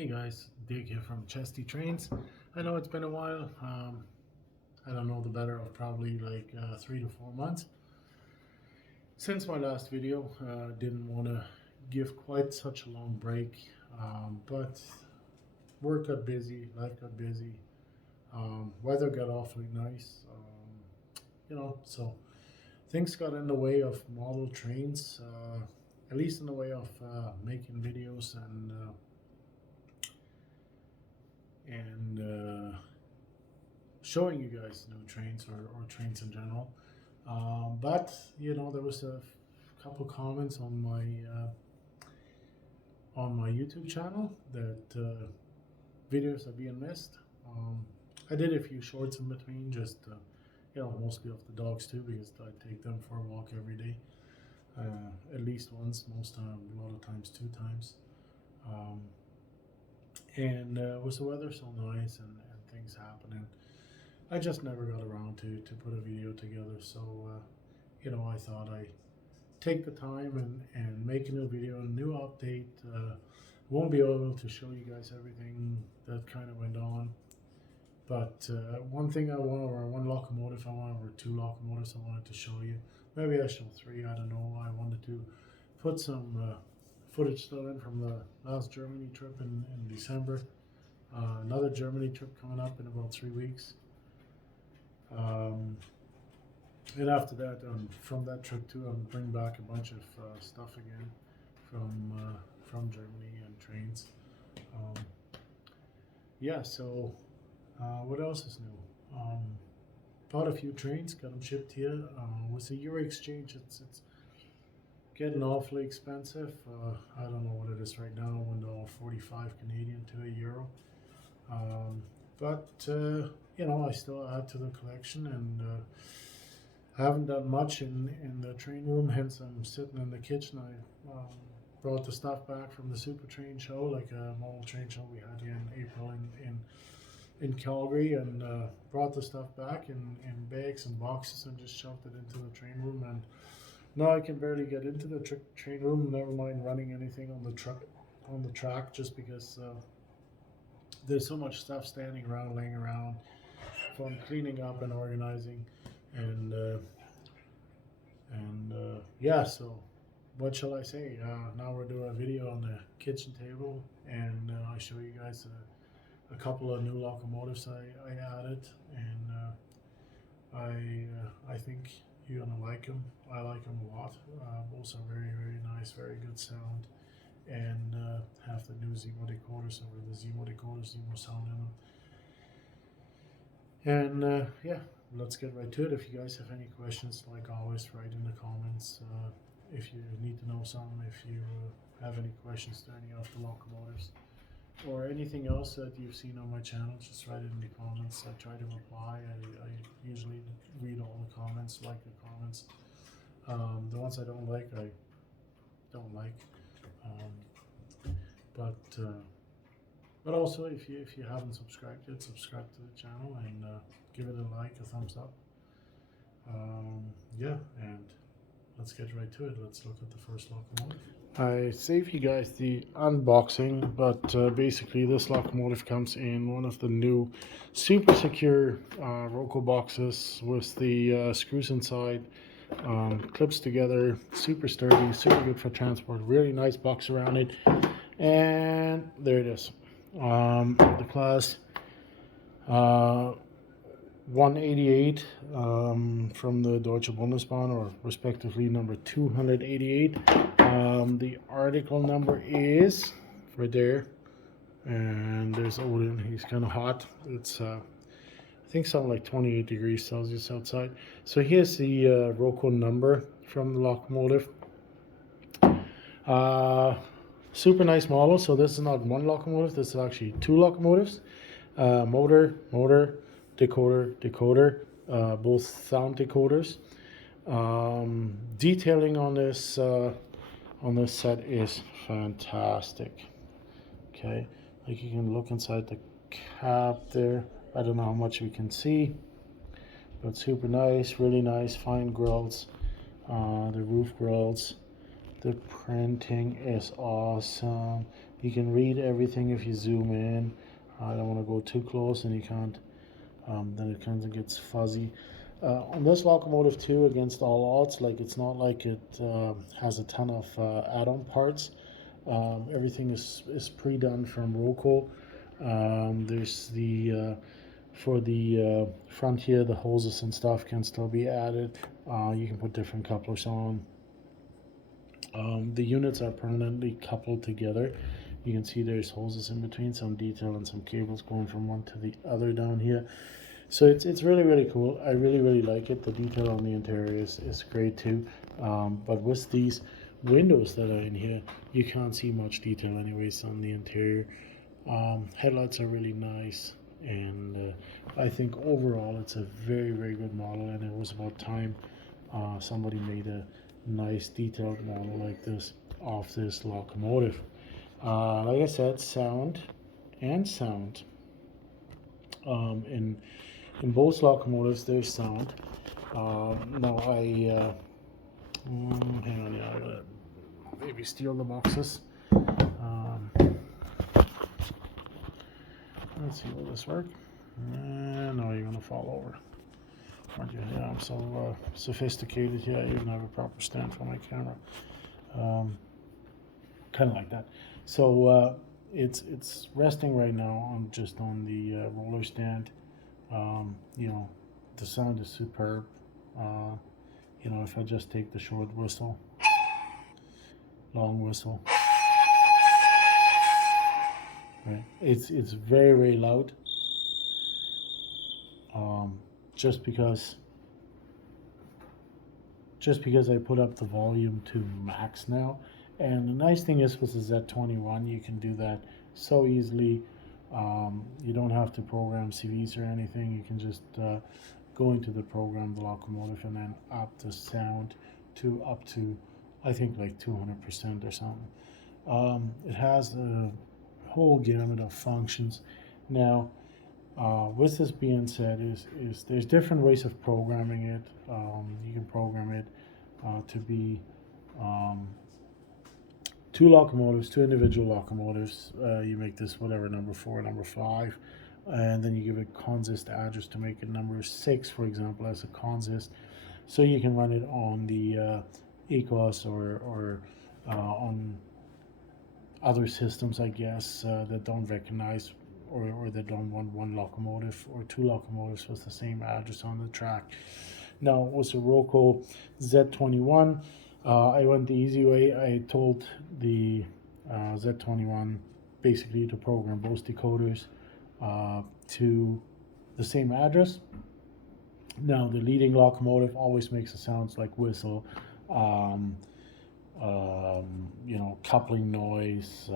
Hey guys, Dig here from Chesty Trains. I know it's been a while. I don't know the better of probably like 3 to 4 months since my last video. Didn't want to give quite such a long break, but work got busy, life got busy, weather got awfully nice. So things got in the way of model trains, at least in the way of making videos and showing you guys new trains or trains in general. But there was a couple comments on my YouTube channel that videos are being missed. I did a few shorts in between, just mostly of the dogs too, because I take them for a walk every day, at least once, a lot of times 2 times. And was the weather so nice and things happening, I just never got around to put a video together. So I thought I'd take the time and make a new video, a new update. Won't be able to show you guys everything that kind of went on, but one thing I want, or one locomotive I want, or 2 locomotives I wanted to show you. Maybe I show 3, I don't know. I wanted to put some footage still in from the last Germany trip in December. Another Germany trip coming up in about 3 weeks. And after that, from that trip too, I'll bring back a bunch of stuff again from Germany and trains. So what else is new? Bought a few trains, got them shipped here. With the Euro exchange, it's getting awfully expensive. I don't know what it is right now, $1.45 Canadian to a euro. But I still add to the collection, and haven't done much in the train room. Hence, I'm sitting in the kitchen. I brought the stuff back from the Super Train show, like a model train show we had here in April in Calgary, and brought the stuff back in bags and boxes and just shoved it into the train room. And now I can barely get into the train room, never mind running anything on the track, just because there's so much stuff standing around, laying around, from cleaning up and organizing, and so what shall I say? Now we're doing a video on the kitchen table, and I show you guys a couple of new locomotives I added, and I think you're gonna like them. I like them a lot. Both are very, very nice, very good sound, and have the new Zemo decoders, or the Zemo decoders, Zemo sound in them. And let's get right to it. If you guys have any questions, like always, write in the comments. If you need to know something, if you have any questions to any of the locomotives, or anything else that you've seen on my channel, just write it in the comments. I try to reply. I usually read all the comments, like the comments. The ones I don't like, I don't like. But also, if you haven't subscribed yet, subscribe to the channel and give it a like, a thumbs up. And let's get right to it. Let's look at the first locomotive. I saved you guys the unboxing, but basically this locomotive comes in one of the new super secure Roco boxes with the screws inside, clips together, super sturdy, super good for transport, really nice box around it. And there it is. The class 188 from the Deutsche Bundesbahn, or respectively number 288. The article number is right there, and there's Odin. He's kind of hot. It's I think something like 28 degrees Celsius outside. So here's the Roco number from the locomotive. Super nice model. So this is not one locomotive, this is actually 2 locomotives. Motor, decoder, both sound decoders. Detailing on this set is fantastic. Okay, like you can look inside the cab there. I don't know how much we can see, but super nice, really nice, fine grills. The roof grills. The printing is awesome. You can read everything if you zoom in. I don't want to go too close, and you can't. Then it kind of gets fuzzy. On this locomotive too, against all odds, like it's not like it has a ton of add-on parts. Everything is pre-done from Roco. There's the for the front here, the hoses and stuff can still be added. You can put different couplers on. The units are permanently coupled together. You can see there's hoses in between, some detail and some cables going from one to the other down here. So it's really cool. I really like it. The detail on the interior is great too. But with these windows that are in here, you can't see much detail anyways on the interior. Headlights are really nice, and I think overall it's a very good model, and it was about time somebody made a nice detailed model like this of this locomotive. Like I said, sound and sound. In both locomotives, there's sound. Now hang on, yeah, I gotta maybe steal the boxes. Let's see, will this work? No, you're gonna fall over. Aren't you? Yeah, I'm so sophisticated here. I even have a proper stand for my camera. Kind of like that. So it's resting right now on just on the roller stand. You know, the sound is superb. You know, if I just take the short whistle, long whistle, right? It's very loud. Just because I put up the volume to max now. And the nice thing is with the Z21, you can do that so easily. You don't have to program CVs or anything. You can just go into the program, the locomotive, and then up the sound to up to, I think, like 200% or something. It has a whole gamut of functions. Now, with this being said, is there's different ways of programming it. You can program it to be two locomotives, two individual locomotives. You make this whatever number 4, number 5, and then you give it consist address to make it number 6, for example, as a consist. So you can run it on the ECOS or on other systems, I guess, that don't recognize or they don't want one locomotive or two locomotives with the same address on the track. Now, with the Roco Z21, I went the easy way. I told the Z21 basically to program both decoders to the same address. Now, the leading locomotive always makes the sounds like whistle, you know, coupling noise,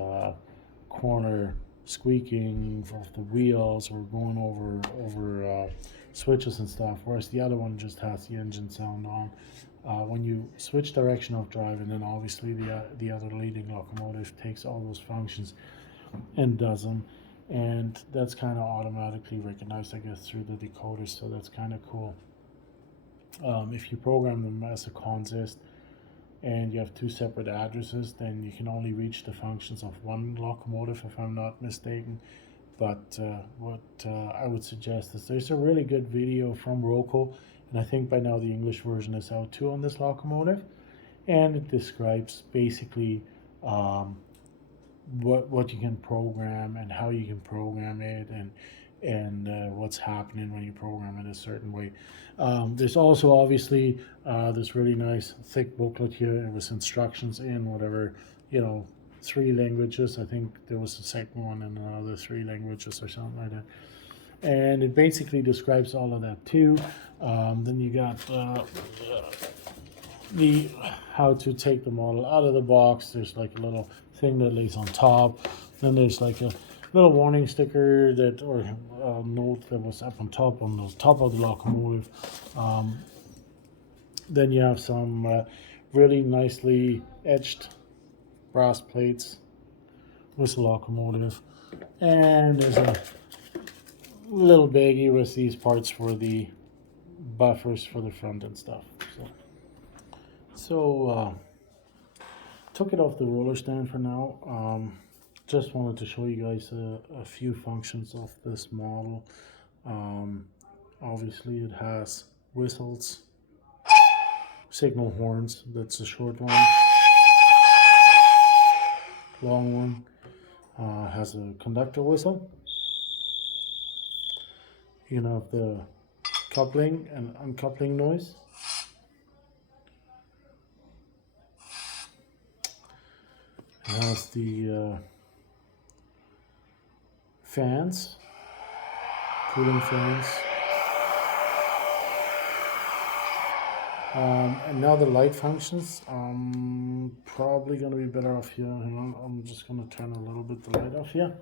corner squeaking of the wheels or going over switches and stuff, whereas the other one just has the engine sound on. When you switch direction of drive, and then obviously the other leading locomotive takes all those functions and does them, and that's kind of automatically recognized, I guess, through the decoders, so that's kind of cool. If you program them as a consist and you have two separate addresses, then you can only reach the functions of one locomotive, if I'm not mistaken. But what I would suggest is there's a really good video from Roco, and I think by now the English version is out too on this locomotive, and it describes basically what you can program and how you can program it, and what's happening when you program it a certain way. There's also obviously this really nice thick booklet here with instructions in whatever, you know, 3 languages. I think there was a second one in another 3 languages or something like that. And it basically describes all of that too. Then you got the how to take the model out of the box. There's like a little thing that lays on top. Then there's like a little warning sticker that or note that was up on the top of the locomotive. Then you have some really nicely etched brass plates with the locomotive, and there's a little baggie with these parts for the buffers for the front and stuff. So took it off the roller stand for now. just wanted to show you guys a few functions of this model. Obviously it has whistles, signal horns, that's the short one. Long one has a conductor whistle. You can have the coupling and uncoupling noise. It has the fans, cooling fans. And now the light functions. Probably gonna be better off here. Hang on, I'm just gonna turn a little bit the light off here.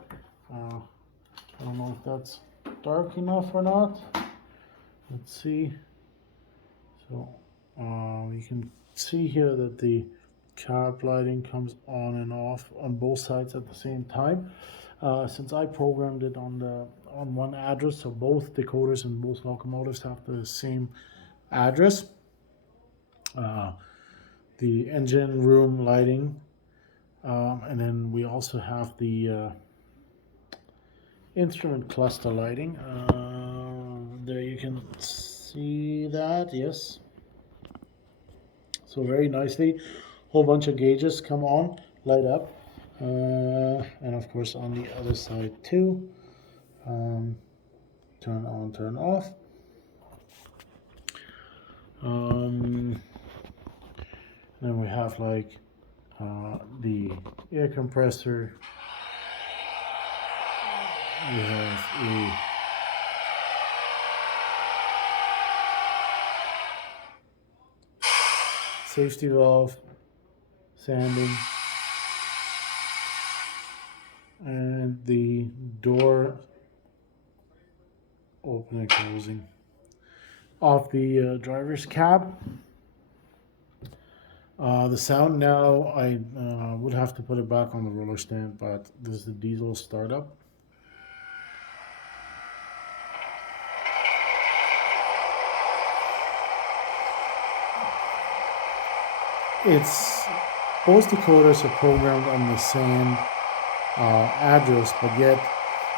I don't know if that's dark enough or not. Let's see. So you can see here that the cab lighting comes on and off on both sides at the same time. Since I programmed it on one address, so both decoders and both locomotives have the same address. The engine room lighting, and then we also have the instrument cluster lighting. There you can see that, yes. So very nicely, whole bunch of gauges come on, light up, and of course on the other side too. Turn on, turn off. Then we have like the air compressor. We have a safety valve, sanding, and the door opening and closing of the driver's cab. The sound now, I would have to put it back on the roller stand, but this is the diesel startup. It's both decoders are programmed on the same address, but yet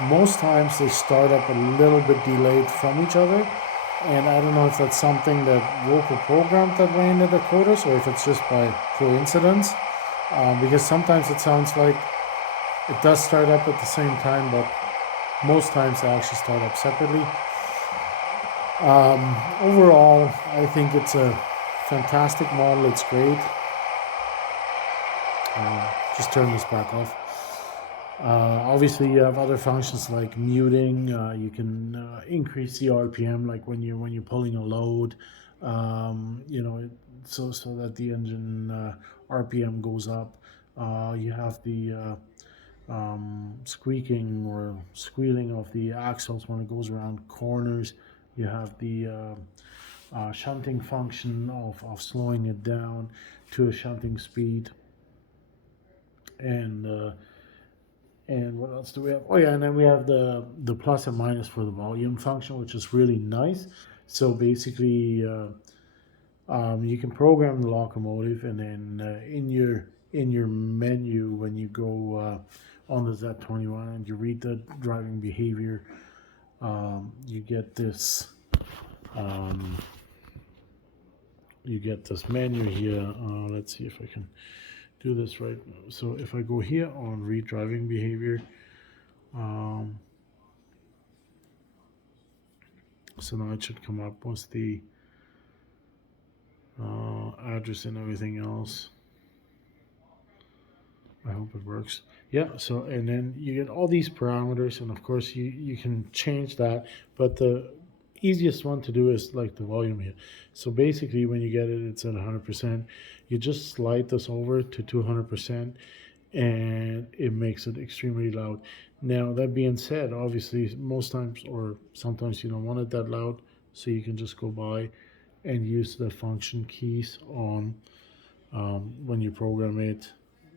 most times they start up a little bit delayed from each other. And I don't know if that's something that Roco programmed that way in the decoders, or if it's just by coincidence, because sometimes it sounds like it does start up at the same time, but most times they actually start up separately. Overall, I think it's a fantastic model. It's great. Just turn this back off. Obviously, you have other functions like muting. You can increase the RPM, like when you're pulling a load. You know, so that the engine RPM goes up. You have the squeaking or squealing of the axles when it goes around corners. You have the shunting function of slowing it down to a shunting speed. And what else do we have? Oh yeah, and then we have the plus and minus for the volume function, which is really nice. So basically, you can program the locomotive, and then in your menu, when you go on the Z21 and you read the driving behavior, you get this menu here. Let's see if I can do this right. So if I go here on read driving behavior, so now it should come up with the address and everything else. I hope it works. Yeah, so and then you get all these parameters, and of course you can change that, but the easiest one to do is like the volume here. So basically when you get it, it's at 100%. You just slide this over to 200%, and it makes it extremely loud. Now that being said, obviously most times or sometimes you don't want it that loud, so you can just go by and use the function keys on when you program it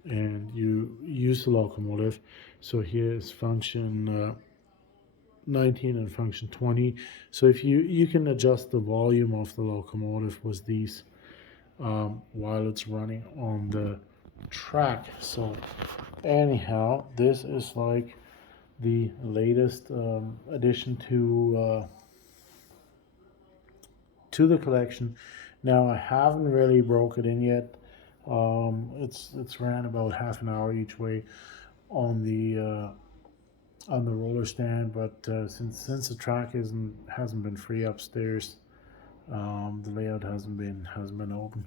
and you use the locomotive. So here is function 19 and function 20. So if you can adjust the volume of the locomotive with these while it's running on the track. So anyhow, this is like the latest addition to the collection. Now I haven't really broke it in yet. It's ran about half an hour each way on the roller stand, but since the track hasn't been free upstairs, the layout hasn't been open.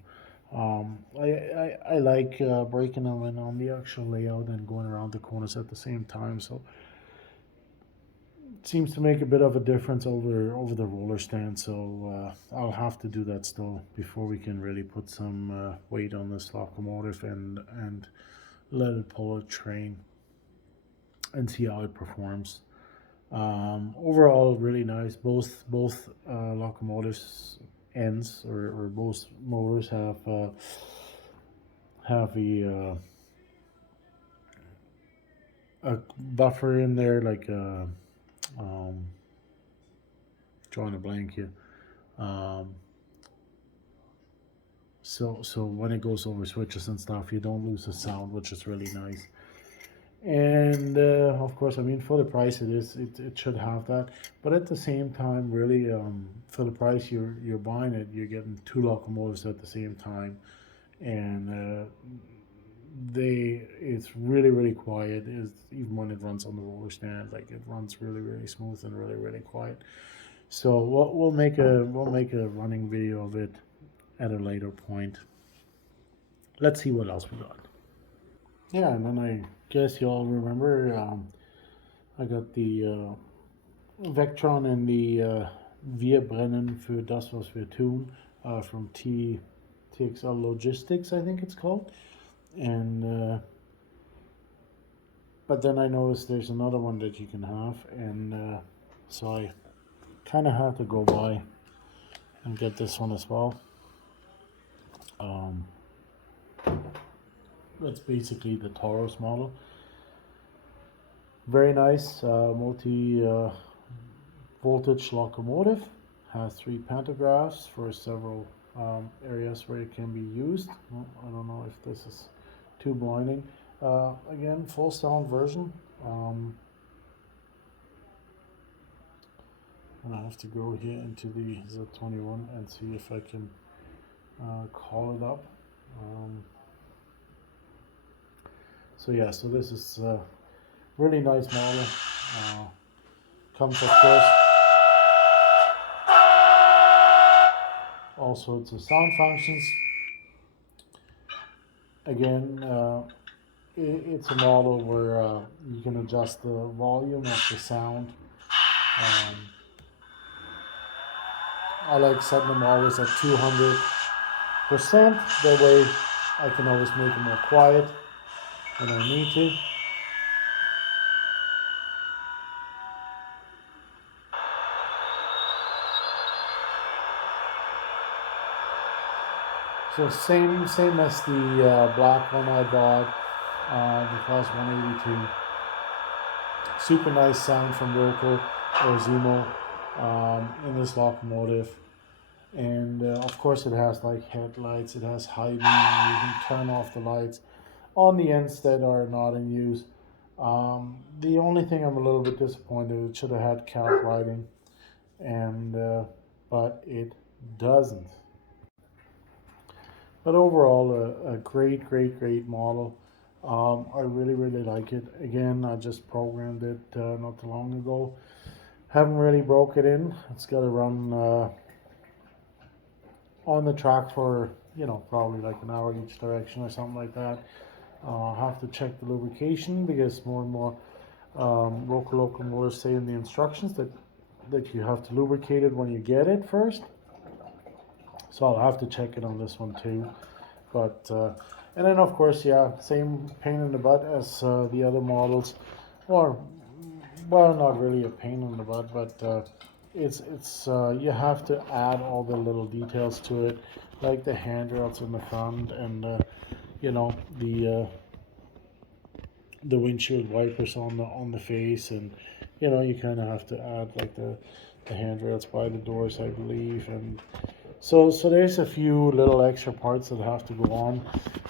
I like breaking them in on the actual layout and going around the corners at the same time. So it seems to make a bit of a difference over the roller stand. So I'll have to do that still before we can really put some weight on this locomotive and let it pull a train and see how it performs. Overall, really nice. Both locomotives ends or both motors have a buffer in there, like drawing a blank here. So when it goes over switches and stuff, you don't lose the sound, which is really nice. And of course, I mean, for the price it should have that, but at the same time, really, for the price you're buying it, you're getting two locomotives at the same time, and it's really quiet. Even when it runs on the roller stand, like it runs really smooth and really quiet. So we'll make a running video of it at a later point. Let's see what else we got. Yeah, and then I guess you all remember, I got the Vectron and the Wir brennen für das, was wir tun, from TXL Logistics, I think it's called. And but then I noticed there's another one that you can have, and so I kind of had to go by and get this one as well. That's basically the Taurus model. Very nice multi voltage locomotive. Has 3 pantographs for several areas where it can be used. Well, I don't know if this is too blinding. Again, full sound version. And I have to go here into the Z21 and see if I can call it up. So yeah, so this is a really nice model. Comes, of course, all sorts of sound functions. Again, it's a model where you can adjust the volume of the sound. I like setting them always at 200%. That way I can always make them more quiet when I need to. So same as the black one I bought, the Class 182. Super nice sound from Roco or Zumo in this locomotive. And of course it has like headlights, it has high beam, you can turn off the lights on the ends that are not in use. The only thing I'm a little bit disappointed, it should have had cab lighting, and but it doesn't. But overall, a great model. I really like it. Again, I just programmed it not too long ago. Haven't really broke it in. It's got to run on the track for, probably like an hour each direction or something like that. I'll have to check the lubrication, because more and more Roco locomotives say in the instructions that you have to lubricate it when you get it first. So I'll have to check it on this one too. But and then of course, yeah, same pain in the butt as the other models, or well, not really a pain in the butt, but it's you have to add all the little details to it, like the handrails in the front, and the windshield wipers on the face, and you kind of have to add like the handrails by the doors, I believe, and So there's a few little extra parts that have to go on,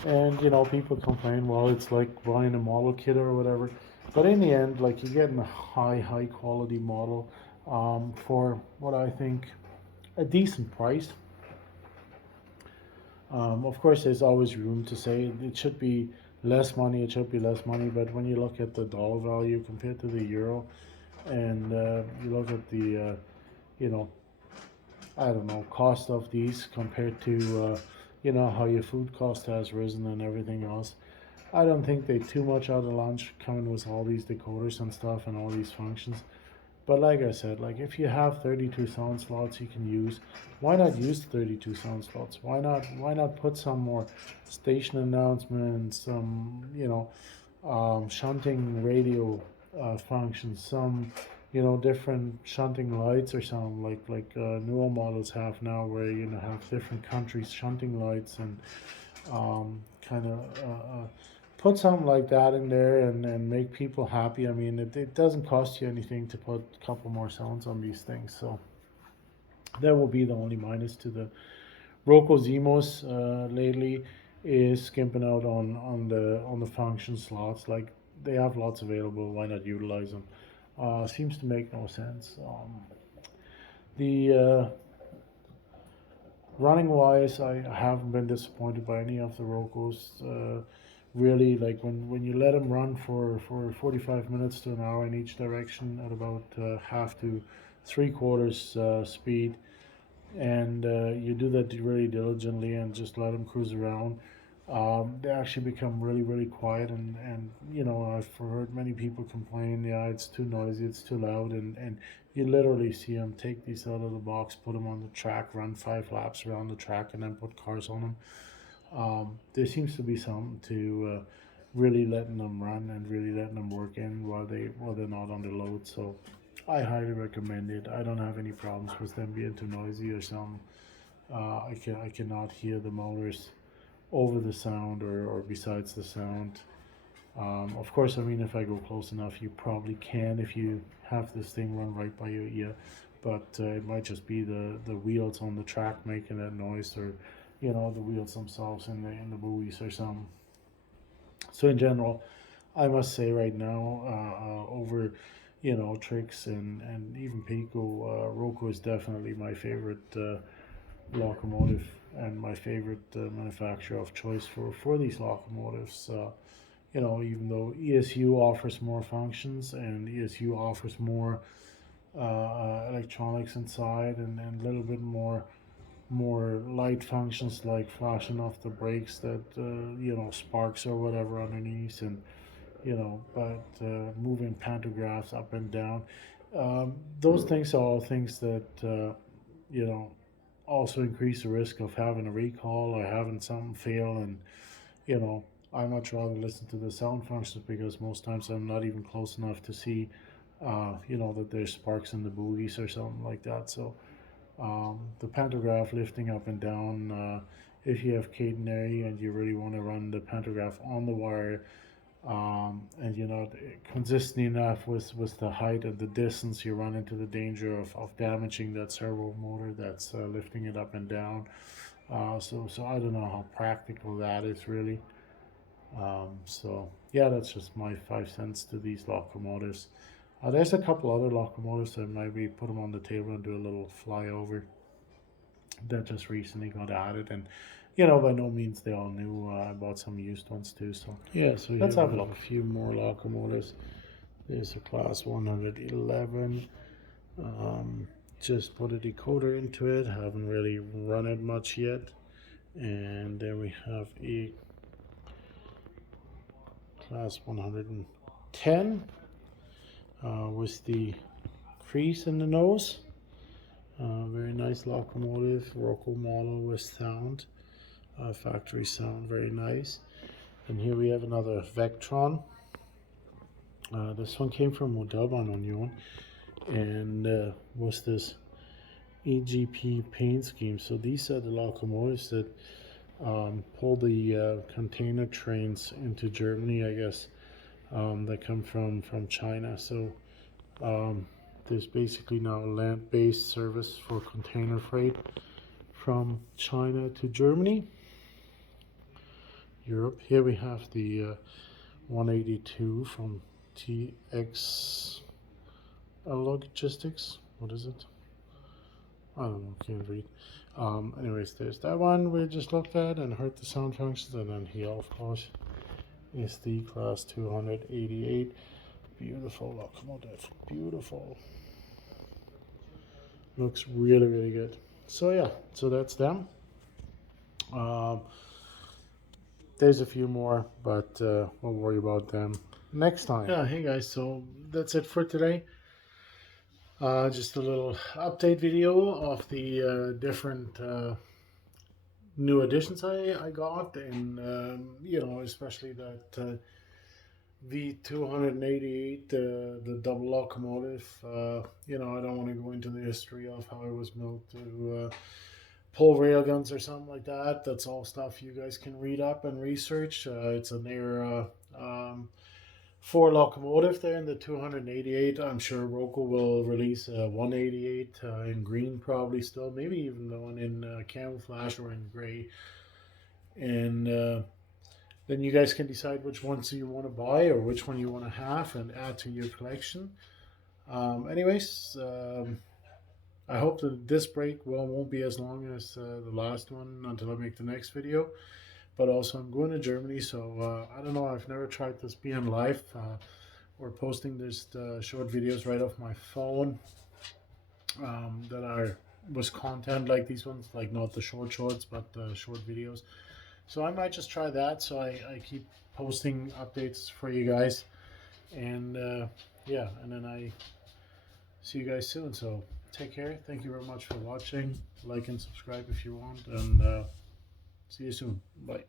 and people complain, well, it's like buying a model kit or whatever. But in the end, like, you're getting a high quality model for what I think a decent price. Of course, there's always room to say it should be less money. It should be less money. But when you look at the dollar value compared to the euro, and you look at the you know I don't know, cost of these compared to how your food cost has risen and everything else. I don't think they too much out of lunch coming with all these decoders and stuff and all these functions. But like I said, like, if you have 32 sound slots you can use, why not use 32 sound slots? Why not put some more station announcements, some shunting radio functions, some different shunting lights or something like newer models have now, where have different countries shunting lights, and kind of put something like that in there, and make people happy. I mean, it doesn't cost you anything to put a couple more sounds on these things, so that will be the only minus to the Roco Zemos lately, is skimping out on the function slots. Like, they have lots available, why not utilize them? Seems to make no sense. The running wise, I haven't been disappointed by any of the Rocos. Really, like, when you let them run for 45 minutes to an hour in each direction at about half to three quarters speed, and you do that really diligently and just let them cruise around, they actually become really quiet. And I've heard many people complain, yeah, it's too noisy, it's too loud, and you literally see them take these out of the box, put them on the track, run 5 laps around the track, and then put cars on them. There seems to be something to really letting them run and really letting them work in while they're not on the load. So I highly recommend it. I don't have any problems with them being too noisy or something. I cannot hear the motors over the sound, or besides the sound. Of course, I mean, if I go close enough, you probably can if you have this thing run right by your ear. But it might just be the wheels on the track making that noise, or the wheels themselves in the buoys or something. So in general, I must say right now, over Tricks and even Pico, Roco is definitely my favorite locomotive, and my favorite manufacturer of choice for these locomotives. Even though ESU offers more functions, and ESU offers more electronics inside, and a little bit more light functions, like flashing off the brakes, that sparks or whatever underneath, and but moving pantographs up and down. Those things are all things that you know also increase the risk of having a recall or having something fail. And you know I much rather listen to the sound functions, because most times I'm not even close enough to see that there's sparks in the bogies or something like that. So the pantograph lifting up and down, if you have catenary and you really want to run the pantograph on the wire, and you're not consistent enough with the height and the distance, you run into the danger of damaging that servo motor that's lifting it up and down. So I don't know how practical that is really. So yeah, that's just my 5 cents to these locomotives. There's a couple other locomotives that maybe put them on the table and do a little flyover that just recently got added, and by no means they all new. I bought some used ones too. So yeah, so let's have a look. A few more locomotives. There's a class 111. Just put a decoder into it. Haven't really run it much yet. And then we have a class 110 with the crease in the nose. Very nice locomotive, Roco model with sound, factory sound, very nice. And here we have another Vectron. This one came from Modellbahn Union, and was this EGP paint scheme. So these are the locomotives that pull the container trains into Germany, I guess, that come from China. So there's basically now a land-based service for container freight from China to Germany, Europe. Here we have the 182 from TX Logistics. What is it? I don't know, can't read. Anyways, there's that one we just looked at and heard the sound functions, and then here, of course, is the class 288. Beautiful locomotive, beautiful. Looks really, really good. So yeah, so that's them. There's a few more, but we'll worry about them next time. Yeah, hey guys, so that's it for today. Just a little update video of the different new additions I got, and you know, especially that V288, the double locomotive. You know, I don't want to go into the history of how it was built to pull railguns or something like that. That's all stuff you guys can read up and research. It's an Air 4 locomotive there in the 288. I'm sure Roco will release a 188 in green, probably still, maybe even the one in camouflage or in gray. And then you guys can decide which ones you want to buy or which one you want to have and add to your collection. Anyways, I hope that this break won't be as long as the last one until I make the next video. But also I'm going to Germany, so I don't know, I've never tried this being live. We're posting this short videos right off my phone that was content like these ones, like not the shorts, but the short videos. So I might just try that, so I keep posting updates for you guys. And yeah, and then I see you guys soon, so take care. Thank you very much for watching. Like and subscribe if you want, and see you soon. Bye.